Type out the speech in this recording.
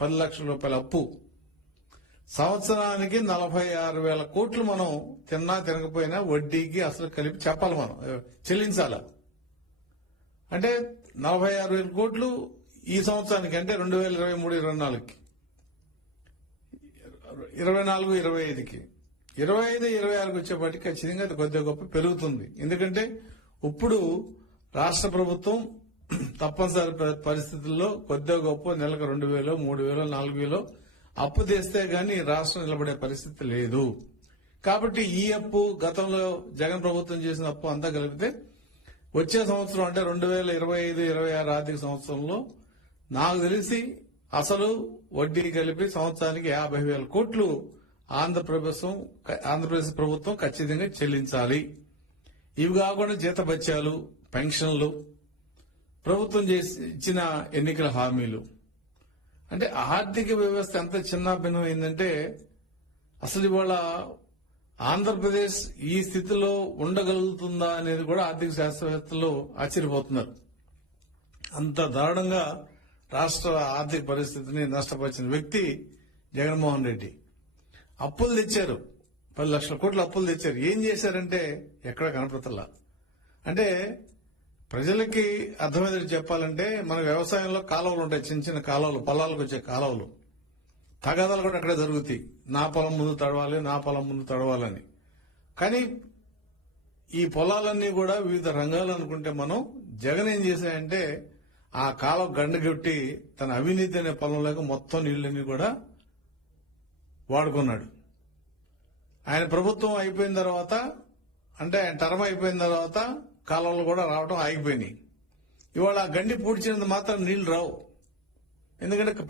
పది లక్షల రూపాయల అప్పు. సంవత్సరానికి నలభై ఆరు వేల కోట్లు మనం తిన్నా తినకపోయినా వడ్డీకి అసలు కలిపి చెప్పాలి మనం. చెల్లించాల? అంటే నలభై ఆరు వేల కోట్లు ఈ సంవత్సరానికి అంటే రెండు వేల ఇరవై మూడు ఇరవై నాలుగుకి. ఇరవై నాలుగు ఇరవై ఐదుకి. ఇరవై ఐదు ఇరవై ఆరుకి వచ్చేపాటికి ఖచ్చితంగా అది కొద్దిగా గొప్ప పెరుగుతుంది. ఎందుకంటే ఇప్పుడు రాష్ట్ర ప్రభుత్వం తప్పనిసరి పరిస్థితుల్లో కొద్దిగా గొప్ప నెలకు రెండు వేలు మూడు వేలు నాలుగు వేలు అప్పు తెస్తే గాని రాష్ట్రం నిలబడే పరిస్థితి లేదు. కాబట్టి ఈ అప్పు గతంలో జగన్ ప్రభుత్వం చేసిన అప్పు అంతా కలిపితే వచ్చే సంవత్సరం అంటే రెండు వేల ఇరవై ఐదు ఇరవై ఆరు ఆర్థిక సంవత్సరంలో నాకు తెలిసి అసలు వడ్డీ కలిపి సంవత్సరానికి యాభై వేల కోట్లు ఆంధ్రప్రదేశ్ ఆంధ్రప్రదేశ్ ప్రభుత్వం ఖచ్చితంగా చెల్లించాలి. ఇవి కాకుండా జీతభత్యాలు పెన్షన్లు ప్రభుత్వం చేసి ఇచ్చిన ఎన్నికల హామీలు. అంటే ఆర్థిక వ్యవస్థ ఎంత చిన్న భిన్నమైందంటే అసలు ఇవాళ ఆంధ్రప్రదేశ్ ఈ స్థితిలో ఉండగలుగుతుందా అనేది కూడా ఆర్థిక శాస్త్రవేత్తలు ఆశ్చర్యపోతున్నారు. అంత దారుణంగా రాష్ట్ర ఆర్థిక పరిస్థితిని నష్టపరిచిన వ్యక్తి జగన్మోహన్ రెడ్డి. అప్పులు తెచ్చారు. పది లక్షల కోట్ల అప్పులు తెచ్చారు. ఏం చేశారంటే ఎక్కడ కనపడతలా. అంటే ప్రజలకి అర్థమయ్యేది చెప్పాలంటే మన వ్యవసాయంలో కాలువలు ఉంటాయి చిన్న చిన్న కాలువలు పొలాలకు వచ్చే కాలువలు. తగాదాలు కూడా అక్కడే జరుగుతాయి. నా పొలం ముందు తడవాలి నా పొలం ముందు తడవాలని. కానీ ఈ పొలాలన్నీ కూడా వివిధ రంగాలు అనుకుంటే మనం జగన్ ఏం చేశాయంటే ఆ కాలం గండగొట్టి తన అవినీతి అనే పొలంలోకి మొత్తం నీళ్ళని కూడా వాడుకున్నాడు. ఆయన ప్రభుత్వం అయిపోయిన తర్వాత అంటే ఆయన టర్మ్ అయిపోయిన తర్వాత కాలంలో కూడా రావడం ఆగిపోయినాయి. ఇవాళ ఆ గండి పూడ్చినంత మాత్రం నీళ్ళు రావు. ఎందుకంటే